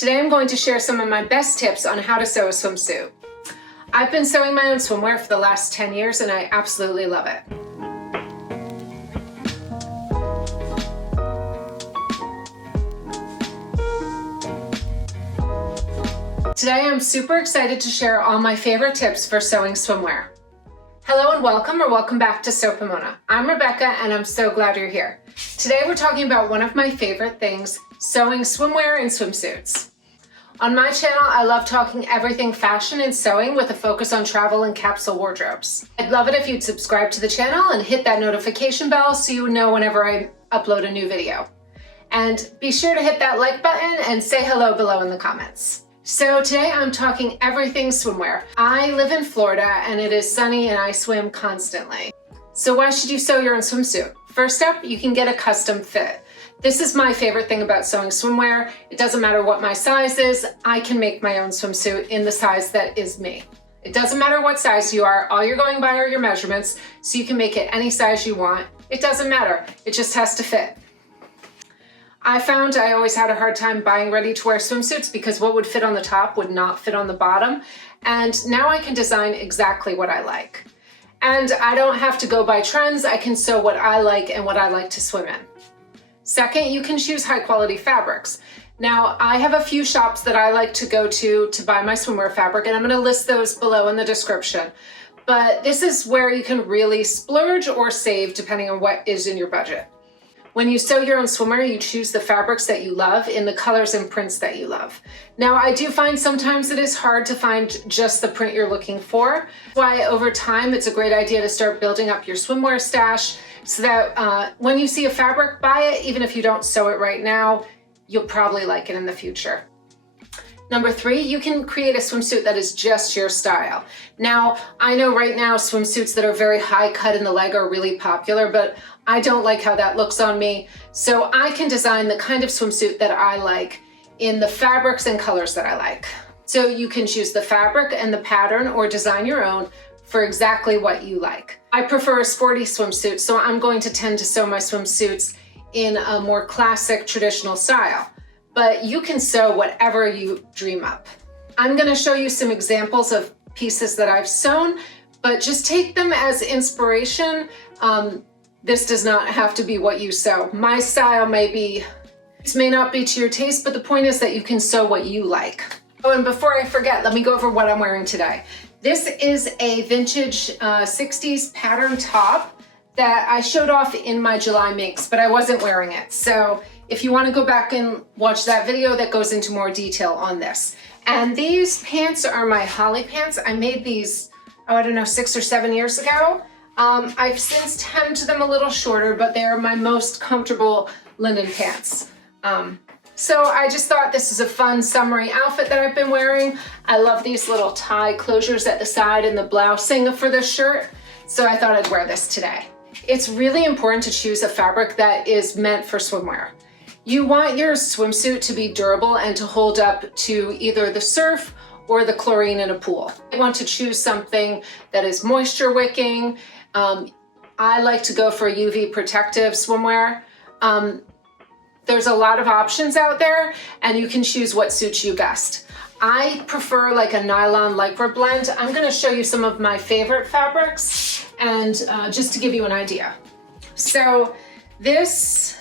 Today I'm going to share some of my best tips on how to sew a swimsuit. I've been sewing my own swimwear for the last 10 years and I absolutely love it. Today I'm super excited to share all my favorite tips for sewing swimwear. Hello and welcome back to Sew Pomona. I'm Rebecca and I'm so glad you're here. Today we're talking about one of my favorite things, sewing swimwear and swimsuits. On my channel, I love talking everything fashion and sewing with a focus on travel and capsule wardrobes. I'd love it if you'd subscribe to the channel and hit that notification bell so you know whenever I upload a new video. And be sure to hit that like button and say hello below in the comments. So today I'm talking everything swimwear. I live in Florida and it is sunny and I swim constantly. So why should you sew your own swimsuit? First up, you can get a custom fit. This is my favorite thing about sewing swimwear. It doesn't matter what my size is, I can make my own swimsuit in the size that is me. It doesn't matter what size you are, all you're going by are your measurements, so you can make it any size you want. It doesn't matter, it just has to fit. I found I always had a hard time buying ready-to-wear swimsuits because what would fit on the top would not fit on the bottom, and now I can design exactly what I like. And I don't have to go by trends, I can sew what I like and what I like to swim in. Second, you can choose high-quality fabrics. Now, I have a few shops that I like to go to buy my swimwear fabric, and I'm going to list those below in the description. But this is where you can really splurge or save depending on what is in your budget. When you sew your own swimwear, you choose the fabrics that you love in the colors and prints that you love. Now, I do find sometimes it is hard to find just the print you're looking for. That's why over time, it's a great idea to start building up your swimwear stash so that when you see a fabric, buy it. Even if you don't sew it right now, you'll probably like it in the future. Number 3, you can create a swimsuit that is just your style. Now, I know right now swimsuits that are very high cut in the leg are really popular, but I don't like how that looks on me. So I can design the kind of swimsuit that I like in the fabrics and colors that I like. So you can choose the fabric and the pattern or design your own for exactly what you like. I prefer a sporty swimsuit, so I'm going to tend to sew my swimsuits in a more classic traditional style. But you can sew whatever you dream up. I'm going to show you some examples of pieces that I've sewn, but just take them as inspiration. This does not have to be what you sew. My style may not be to your taste, but the point is that you can sew what you like. Oh, and before I forget, let me go over what I'm wearing today. This is a vintage 60s pattern top that I showed off in my July makes, but I wasn't wearing it. So if you want to go back and watch that video, that goes into more detail on this. And these pants are my Holly pants. I made these, I don't know, 6 or 7 years ago. I've since hemmed them a little shorter, but they're my most comfortable linen pants. So I just thought this is a fun summery outfit that I've been wearing. I love these little tie closures at the side and the blousing for this shirt. So I thought I'd wear this today. It's really important to choose a fabric that is meant for swimwear. You want your swimsuit to be durable and to hold up to either the surf or the chlorine in a pool. You want to choose something that is moisture wicking. I like to go for UV protective swimwear. There's a lot of options out there and you can choose what suits you best. I prefer like a nylon lycra blend. I'm going to show you some of my favorite fabrics and just to give you an idea. So this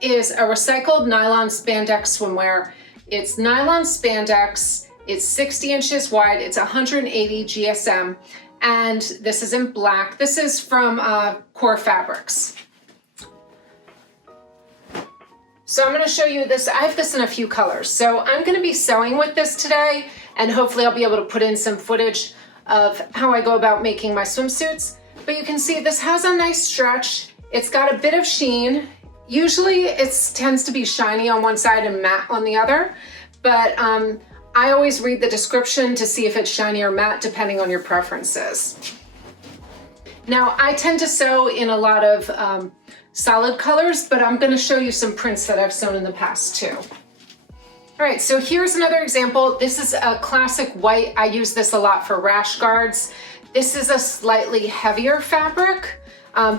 is a recycled nylon spandex swimwear. It's nylon spandex, it's 60 inches wide, it's 180 GSM, and this is in black. This is from Core Fabrics. So I'm gonna show you this. I have this in a few colors. So I'm gonna be sewing with this today, and hopefully I'll be able to put in some footage of how I go about making my swimsuits. But you can see this has a nice stretch. It's got a bit of sheen. Usually it tends to be shiny on one side and matte on the other, but I always read the description to see if it's shiny or matte depending on your preferences. Now I tend to sew in a lot of solid colors, but I'm going to show you some prints that I've sewn in the past too. All right, so here's another example. This is a classic white. I use this a lot for rash guards. This is a slightly heavier fabric.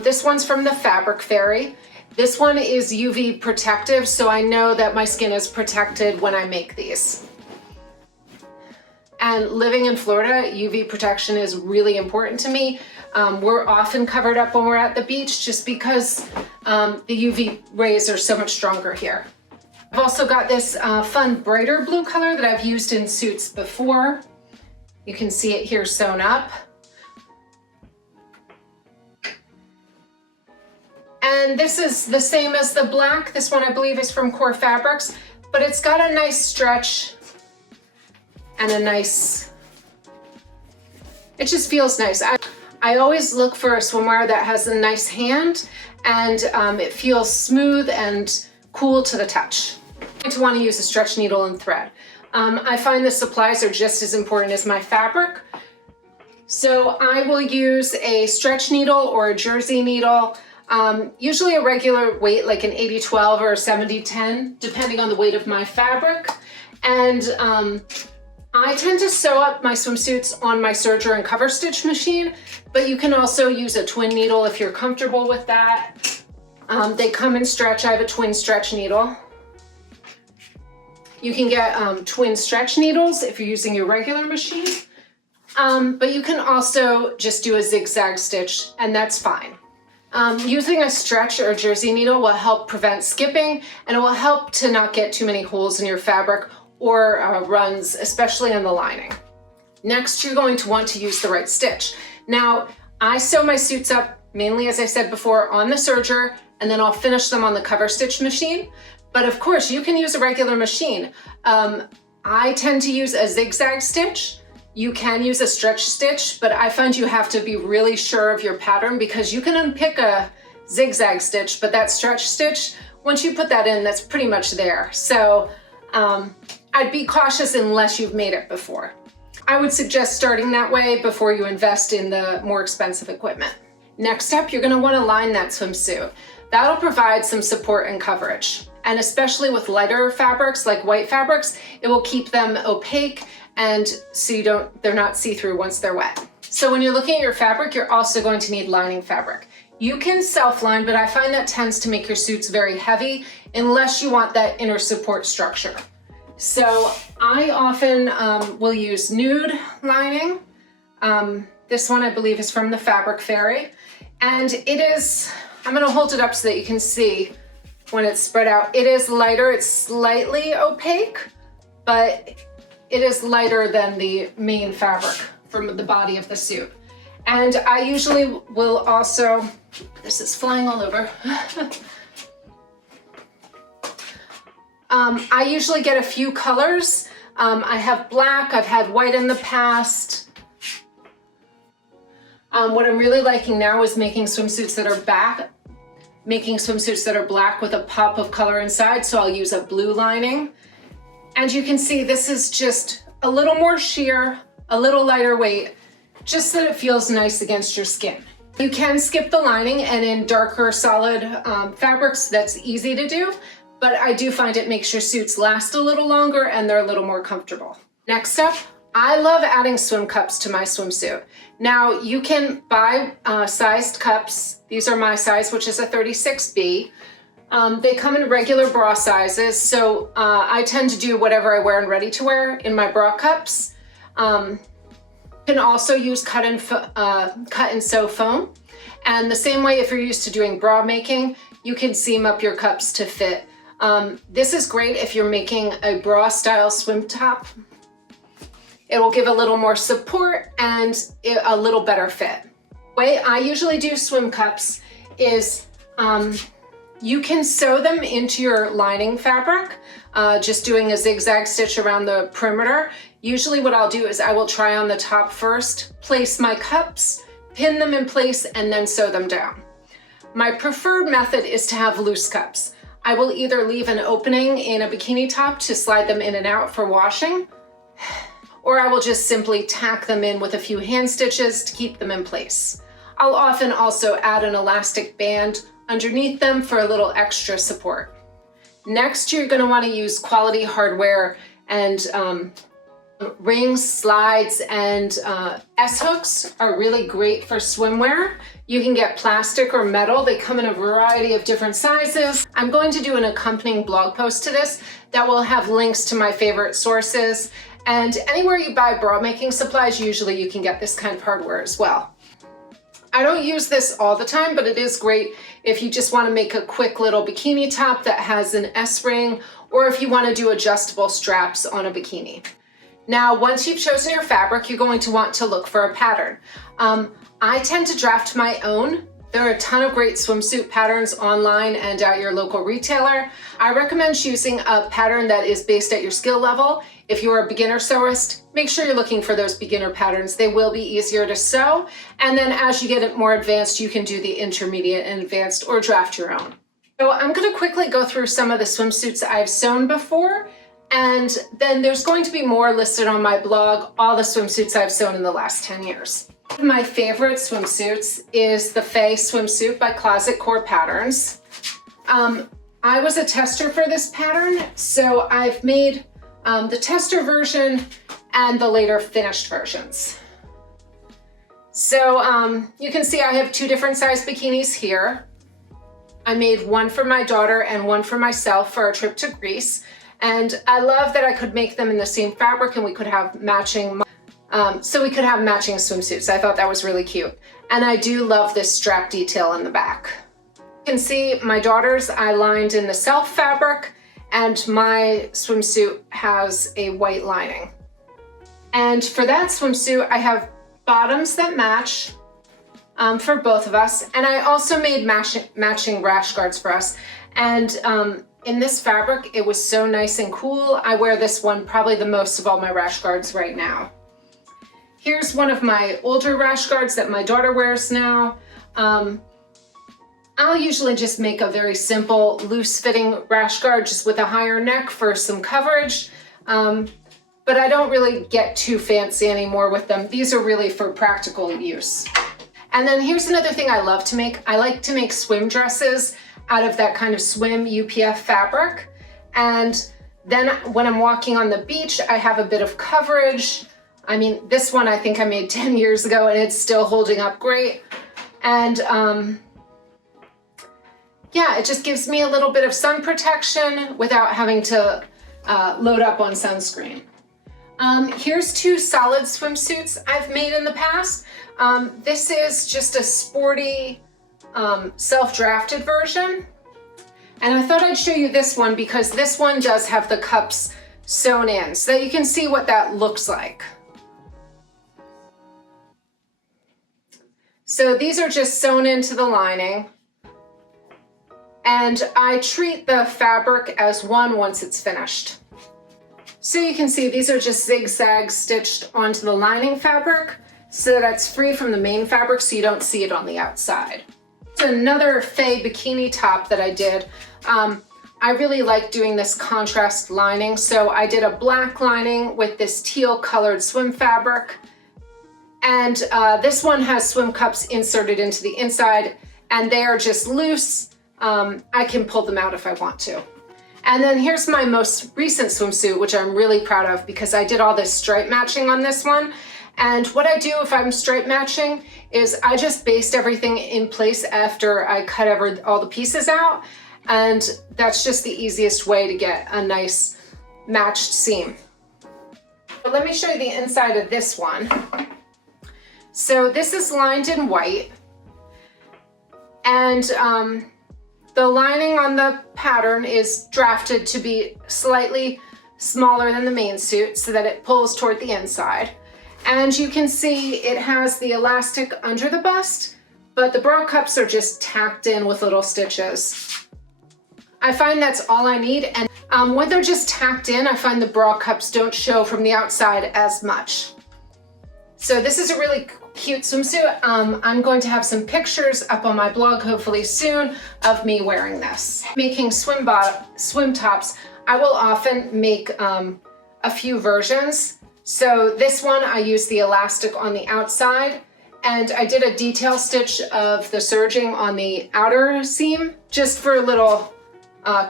This one's from the Fabric Fairy. This one is UV protective, so I know that my skin is protected when I make these. And living in Florida, UV protection is really important to me. We're often covered up when we're at the beach just because the UV rays are so much stronger here. I've also got this fun brighter blue color that I've used in suits before. You can see it here sewn up. And this is the same as the black. This one I believe is from Core Fabrics, but it's got a nice stretch and a nice, it just feels nice. I always look for a swimwear that has a nice hand and it feels smooth and cool to the touch. I'm going to want to use a stretch needle and thread. I find the supplies are just as important as my fabric. So I will use a stretch needle or a jersey needle, usually a regular weight like an 80-12 or a 70-10, depending on the weight of my fabric. And I tend to sew up my swimsuits on my serger and cover stitch machine, but you can also use a twin needle if you're comfortable with that. They come in stretch. I have a twin stretch needle. You can get twin stretch needles if you're using your regular machine, but you can also just do a zigzag stitch and that's fine. Using a stretch or a jersey needle will help prevent skipping and it will help to not get too many holes in your fabric or runs, especially in the lining. Next, you're going to want to use the right stitch. Now, I sew my suits up mainly, as I said before, on the serger, and then I'll finish them on the cover stitch machine. But of course, you can use a regular machine. I tend to use a zigzag stitch. You can use a stretch stitch, but I find you have to be really sure of your pattern because you can unpick a zigzag stitch, but that stretch stitch, once you put that in, that's pretty much there. So I'd be cautious unless you've made it before. I would suggest starting that way before you invest in the more expensive equipment. Next up, you're gonna wanna line that swimsuit. That'll provide some support and coverage. And especially with lighter fabrics like white fabrics, it will keep them opaque and so they're not see-through once they're wet. So when you're looking at your fabric, you're also going to need lining fabric. You can self-line, but I find that tends to make your suits very heavy unless you want that inner support structure. So I often will use nude lining. This one I believe is from the Fabric Fairy. And it is, I'm gonna hold it up so that you can see when it's spread out. It is lighter, it's slightly opaque, but it is lighter than the main fabric from the body of the suit. And I usually will also, this is flying all over. I usually get a few colors. I have black, I've had white in the past. What I'm really liking now is making swimsuits that are black with a pop of color inside, so I'll use a blue lining. And you can see this is just a little more sheer, a little lighter weight, just so that it feels nice against your skin. You can skip the lining, and in darker solid fabrics, that's easy to do, but I do find it makes your suits last a little longer and they're a little more comfortable. Next up, I love adding swim cups to my swimsuit. Now you can buy sized cups. These are my size, which is a 36B. They come in regular bra sizes, so I tend to do whatever I wear and ready to wear in my bra cups. You can also use cut and sew foam. And the same way if you're used to doing bra making, you can seam up your cups to fit. This is great if you're making a bra style swim top. It will give a little more support and a little better fit. The way I usually do swim cups is you can sew them into your lining fabric, just doing a zigzag stitch around the perimeter. Usually what I'll do is I will try on the top first, place my cups, pin them in place, and then sew them down. My preferred method is to have loose cups. I will either leave an opening in a bikini top to slide them in and out for washing, or I will just simply tack them in with a few hand stitches to keep them in place. I'll often also add an elastic band underneath them for a little extra support. Next, you're going to want to use quality hardware and Rings, slides, and S-hooks are really great for swimwear. You can get plastic or metal. They come in a variety of different sizes. I'm going to do an accompanying blog post to this that will have links to my favorite sources. And anywhere you buy bra making supplies, usually you can get this kind of hardware as well. I don't use this all the time, but it is great if you just want to make a quick little bikini top that has an S-ring, or if you want to do adjustable straps on a bikini. Now, once you've chosen your fabric, you're going to want to look for a pattern. I tend to draft my own. There are a ton of great swimsuit patterns online and at your local retailer. I recommend choosing a pattern that is based at your skill level. If you're a beginner sewist, make sure you're looking for those beginner patterns. They will be easier to sew. And then as you get it more advanced, you can do the intermediate and advanced or draft your own. So I'm going to quickly go through some of the swimsuits I've sewn before. And then there's going to be more listed on my blog, all the swimsuits I've sewn in the last 10 years. One of my favorite swimsuits is the Faye swimsuit by Closet Core Patterns. I was a tester for this pattern, so I've made the tester version and the later finished versions. So you can see I have two different size bikinis here. I made one for my daughter and one for myself for our trip to Greece. And I love that I could make them in the same fabric and we could have matching, matching swimsuits. I thought that was really cute. And I do love this strap detail in the back. You can see my daughter's I lined in the self fabric, and my swimsuit has a white lining. And for that swimsuit, I have bottoms that match for both of us. And I also made matching rash guards for us. And in this fabric, it was so nice and cool. I wear this one probably the most of all my rash guards right now. Here's one of my older rash guards that my daughter wears now. I'll usually just make a very simple, loose-fitting rash guard just with a higher neck for some coverage. But I don't really get too fancy anymore with them. These are really for practical use. And then here's another thing I love to make. I like to make swim dresses out of that kind of swim UPF fabric. And then when I'm walking on the beach, I have a bit of coverage. I mean, this one I think I made 10 years ago and it's still holding up great. And yeah, it just gives me a little bit of sun protection without having to load up on sunscreen. Here's two solid swimsuits I've made in the past. This is just a sporty self-drafted version. And I thought I'd show you this one because this one does have the cups sewn in so that you can see what that looks like. So these are just sewn into the lining. And I treat the fabric as one once it's finished. So you can see these are just zigzag stitched onto the lining fabric so that it's free from the main fabric so you don't see it on the outside. It's another Faye bikini top that I did. I really like doing this contrast lining. So I did a black lining with this teal colored swim fabric. And this one has swim cups inserted into the inside and they are just loose. I can pull them out if I want to. And then here's my most recent swimsuit, which I'm really proud of because I did all this stripe matching on this one. And what I do if I'm stripe matching is I just baste everything in place after I cut all the pieces out. And that's just the easiest way to get a nice matched seam. But let me show you the inside of this one. So this is lined in white. And the lining on the pattern is drafted to be slightly smaller than the main suit so that it pulls toward the inside. And you can see it has the elastic under the bust, but the bra cups are just tacked in with little stitches. I find that's all I need. And when they're just tacked in, I find the bra cups don't show from the outside as much. So this is a really cute swimsuit. I'm going to have some pictures up on my blog hopefully soon of me wearing this. Making swim tops, I will often make a few versions. So this one I used the elastic on the outside and I did a detail stitch of the serging on the outer seam just for a little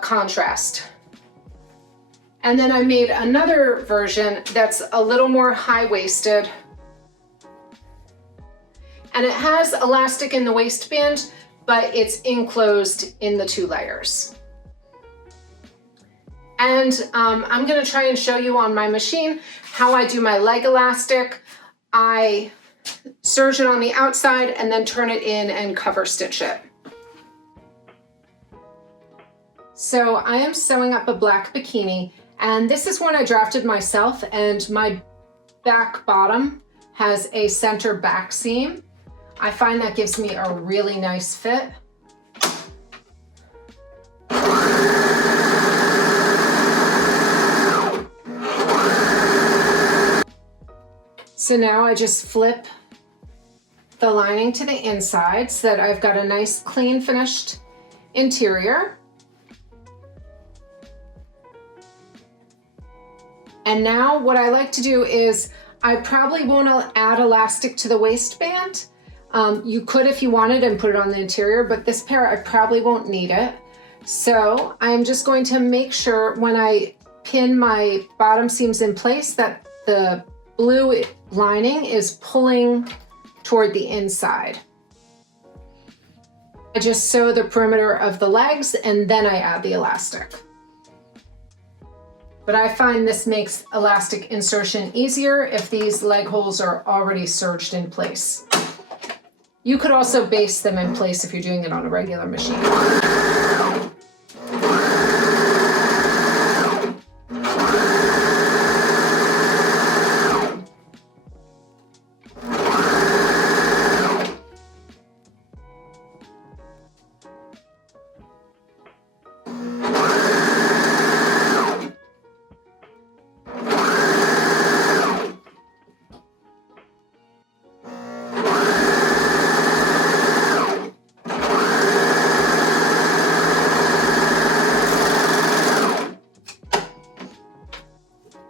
contrast. And then I made another version that's a little more high-waisted. And it has elastic in the waistband, but it's enclosed in the 2 layers. And I'm gonna try and show you on my machine how I do my leg elastic. I serge it on the outside and then turn it in and cover stitch it. So I am sewing up a black bikini, and this is one I drafted myself, and my back bottom has a center back seam. I find that gives me a really nice fit. So now I just flip the lining to the inside so that I've got a nice clean finished interior. And now what I like to do is I probably won't add elastic to the waistband. You could if you wanted and put it on the interior, but this pair I probably won't need it. So I'm just going to make sure when I pin my bottom seams in place that the blue lining is pulling toward the inside. I just sew the perimeter of the legs and then I add the elastic. But I find this makes elastic insertion easier if these leg holes are already serged in place. You could also baste them in place if you're doing it on a regular machine.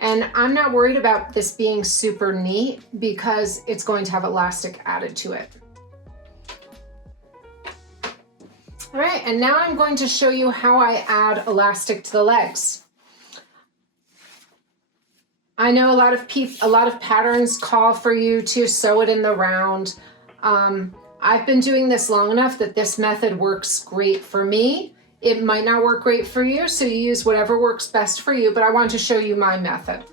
And I'm not worried about this being super neat because it's going to have elastic added to it. All right, and now I'm going to show you how I add elastic to the legs. I know a lot of patterns call for you to sew it in the round. I've been doing this long enough that this method works great for me. It might not work great for you, so you use whatever works best for you, but I want to show you my method.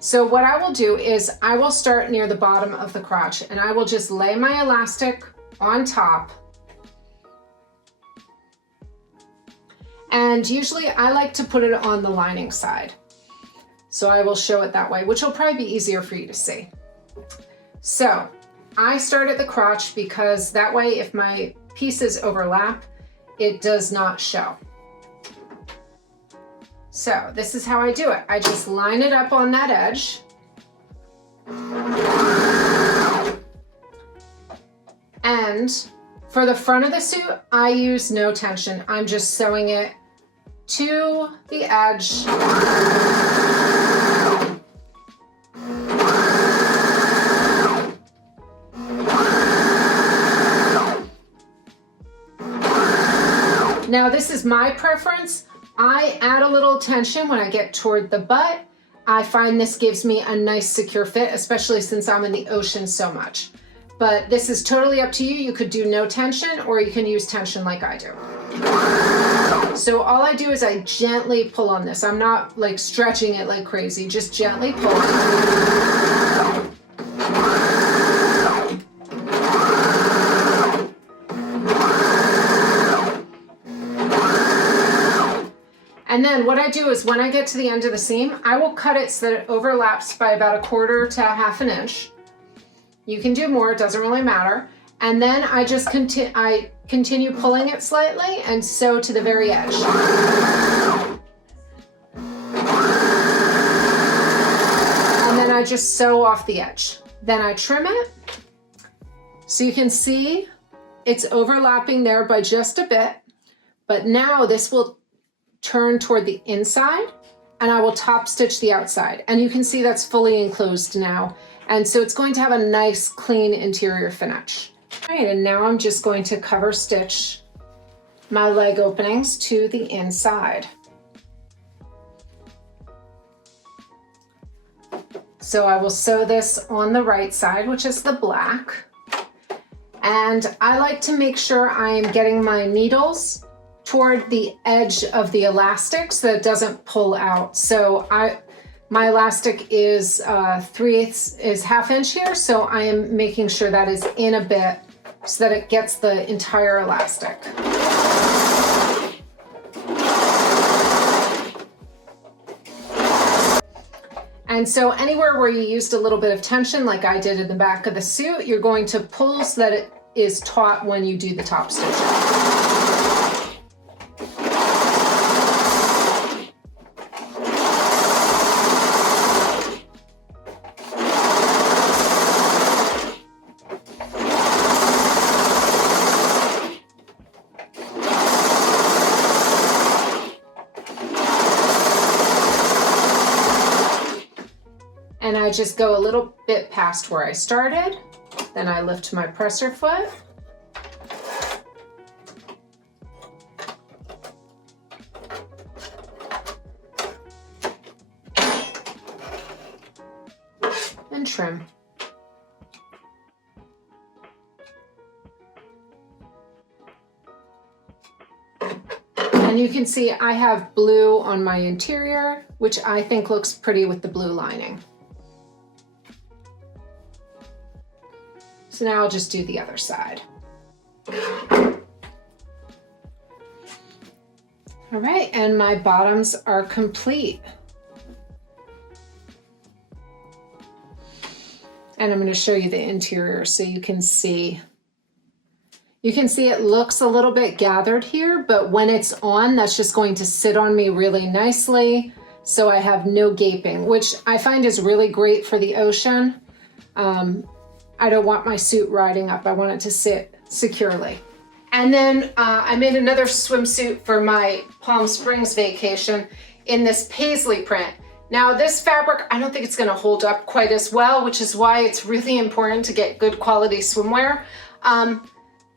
So what I will do is I will start near the bottom of the crotch and I will just lay my elastic on top. And usually I like to put it on the lining side. So I will show it that way, which will probably be easier for you to see. So I start at the crotch because that way if my pieces overlap, it does not show. So this is how I do it. I just line it up on that edge. And for the front of the suit, I use no tension. I'm just sewing it to the edge. Now this is my preference. I add a little tension when I get toward the butt. I find this gives me a nice secure fit, especially since I'm in the ocean so much. But this is totally up to you. You could do no tension or you can use tension like I do. So all I do is I gently pull on this. I'm not like stretching it like crazy, just gently pull. And then what I do is when I get to the end of the seam, I will cut it so that it overlaps by about 1/4 to 1/2 inch. You can do more, it doesn't really matter. And then I just continue pulling it slightly and sew to the very edge. And then I just sew off the edge. Then I trim it. So you can see it's overlapping there by just a bit, but now this will turn toward the inside and I will top stitch the outside. And you can see that's fully enclosed now. And so it's going to have a nice clean interior finish. All right, and now I'm just going to cover stitch my leg openings to the inside. So I will sew this on the right side, which is the black. And I like to make sure I am getting my needles toward the edge of the elastic so that it doesn't pull out. So my elastic is 3/8 is 1/2 inch here. So I am making sure that is in a bit so that it gets the entire elastic. And so anywhere where you used a little bit of tension, like I did in the back of the suit, you're going to pull so that it is taut when you do the top stitching. And I just go a little bit past where I started. Then I lift my presser foot. And trim. And you can see I have blue on my interior, which I think looks pretty with the blue lining. So now I'll just do the other side. All right, and my bottoms are complete. And I'm going to show you the interior so you can see. You can see it looks a little bit gathered here, but when it's on, that's just going to sit on me really nicely. So I have no gaping, which I find is really great for the ocean. I don't want my suit riding up. I want it to sit securely. And then I made another swimsuit for my Palm Springs vacation in this Paisley print. Now this fabric, I don't think it's gonna hold up quite as well, which is why it's really important to get good quality swimwear.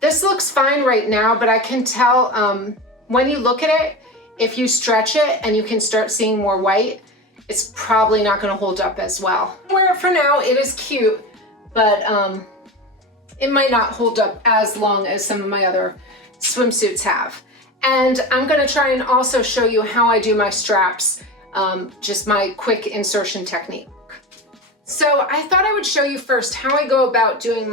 This looks fine right now, but I can tell when you look at it, if you stretch it and you can start seeing more white, it's probably not gonna hold up as well. Where for now, it is cute, but it might not hold up as long as some of my other swimsuits have. And I'm gonna try and also show you how I do my straps, just my quick insertion technique. So I thought I would show you first how I go about doing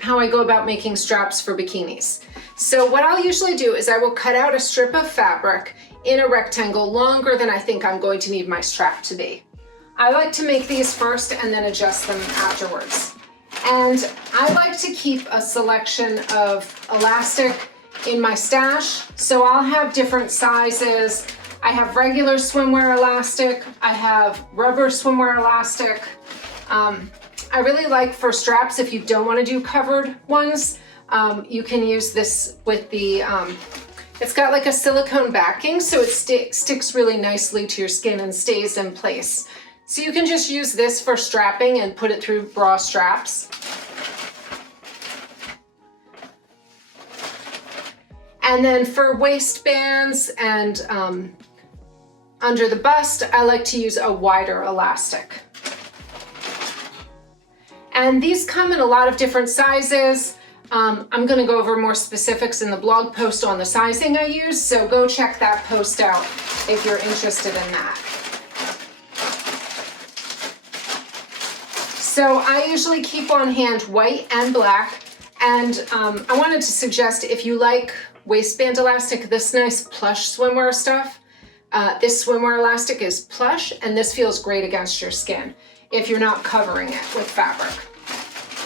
how I go about making straps for bikinis. So what I'll usually do is I will cut out a strip of fabric in a rectangle longer than I think I'm going to need my strap to be. I like to make these first and then adjust them afterwards. And I like to keep a selection of elastic in my stash. So I'll have different sizes. I have regular swimwear elastic. I have rubber swimwear elastic. I really like for straps, if you don't want to do covered ones, you can use this with the, it's got like a silicone backing, so it sticks really nicely to your skin and stays in place. So you can just use this for strapping and put it through bra straps. And then for waistbands and under the bust, I like to use a wider elastic. And these come in a lot of different sizes. I'm gonna go over more specifics in the blog post on the sizing I use, so go check that post out if you're interested in that. So I usually keep on hand white and black, and I wanted to suggest, if you like waistband elastic, this nice plush swimwear stuff, this swimwear elastic is plush, and this feels great against your skin if you're not covering it with fabric.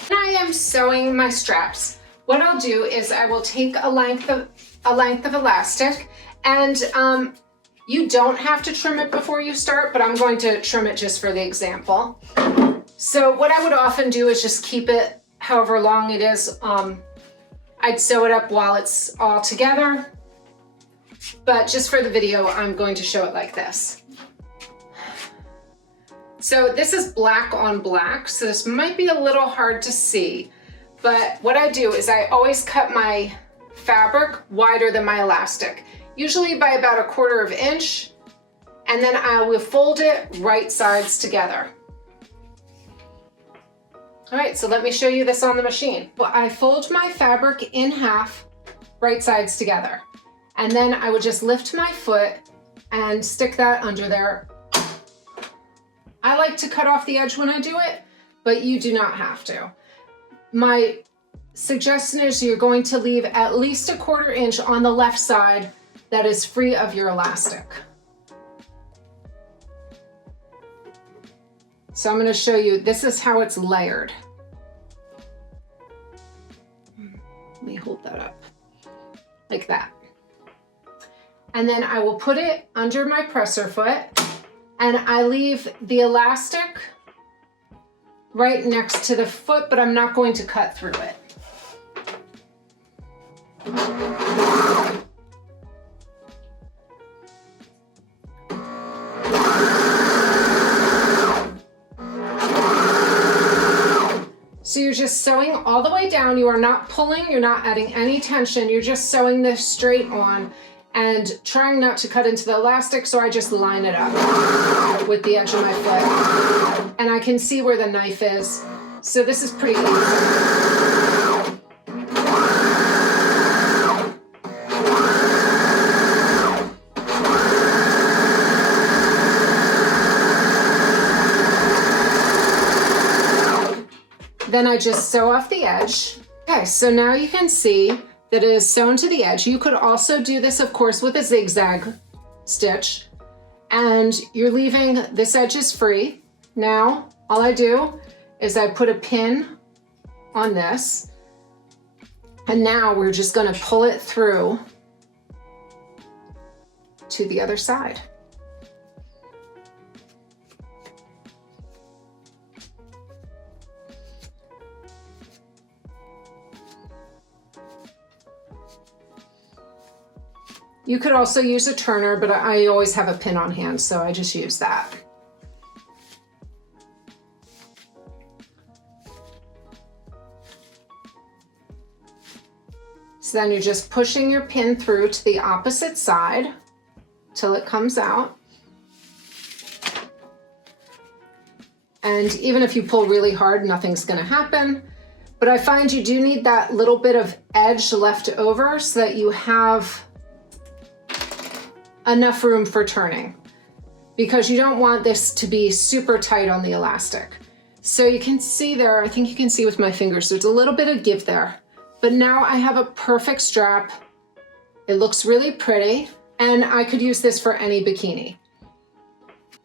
When I am sewing my straps, what I'll do is I will take a length of elastic, and you don't have to trim it before you start, but I'm going to trim it just for the example. So what I would often do is just keep it however long it is. I'd sew it up while it's all together, but just for the video, I'm going to show it like this. So this is black on black, so this might be a little hard to see, but what I do is I always cut my fabric wider than my elastic, usually by about 1/4 inch, and then I will fold it right sides together. All right, so let me show you this on the machine. Well, I fold my fabric in half, right sides together. And then I would just lift my foot and stick that under there. I like to cut off the edge when I do it, but you do not have to. My suggestion is you're going to leave at least a 1/4 inch on the left side that is free of your elastic. So I'm going to show you, this is how it's layered. Let me hold that up like that. And then I will put it under my presser foot and I leave the elastic right next to the foot, but I'm not going to cut through it. So you're just sewing all the way down. You are not pulling, you're not adding any tension. You're just sewing this straight on and trying not to cut into the elastic, so I just line it up with the edge of my foot. And I can see where the knife is. So this is pretty easy. Then I just sew off the edge. Okay, so now you can see that it is sewn to the edge. You could also do this, of course, with a zigzag stitch. And you're leaving this edge is free. Now, all I do is I put a pin on this. And now we're just gonna pull it through to the other side. You could also use a turner, but I always have a pin on hand, so I just use that. So then you're just pushing your pin through to the opposite side till it comes out. And even if you pull really hard, nothing's gonna happen. But I find you do need that little bit of edge left over so that you have enough room for turning, because you don't want this to be super tight on the elastic. So you can see there, I think you can see with my fingers, there's a little bit of give there. But now I have a perfect strap. It looks really pretty, and I could use this for any bikini.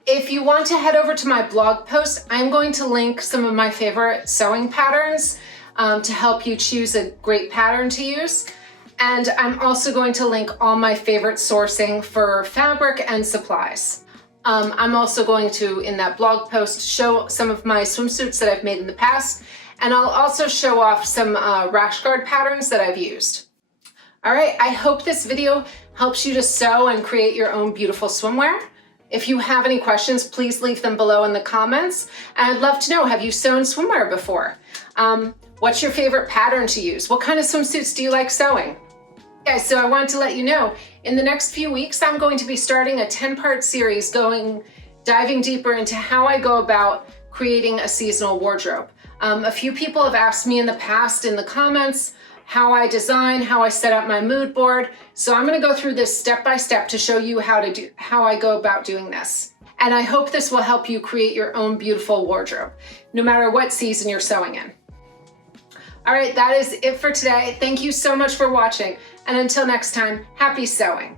If you want to head over to my blog post, I'm going to link some of my favorite sewing patterns to help you choose a great pattern to use. And I'm also going to link all my favorite sourcing for fabric and supplies. I'm also going to, in that blog post, show some of my swimsuits that I've made in the past, and I'll also show off some rash guard patterns that I've used. All right, I hope this video helps you to sew and create your own beautiful swimwear. If you have any questions, please leave them below in the comments. And I'd love to know, have you sewn swimwear before? What's your favorite pattern to use? What kind of swimsuits do you like sewing? Guys, so I wanted to let you know, in the next few weeks, I'm going to be starting a 10-part series diving deeper into how I go about creating a seasonal wardrobe. A few people have asked me in the past in the comments how I design, how I set up my mood board. So I'm gonna go through this step by step to show you how I go about doing this. And I hope this will help you create your own beautiful wardrobe, no matter what season you're sewing in. All right, that is it for today. Thank you so much for watching. And until next time, happy sewing.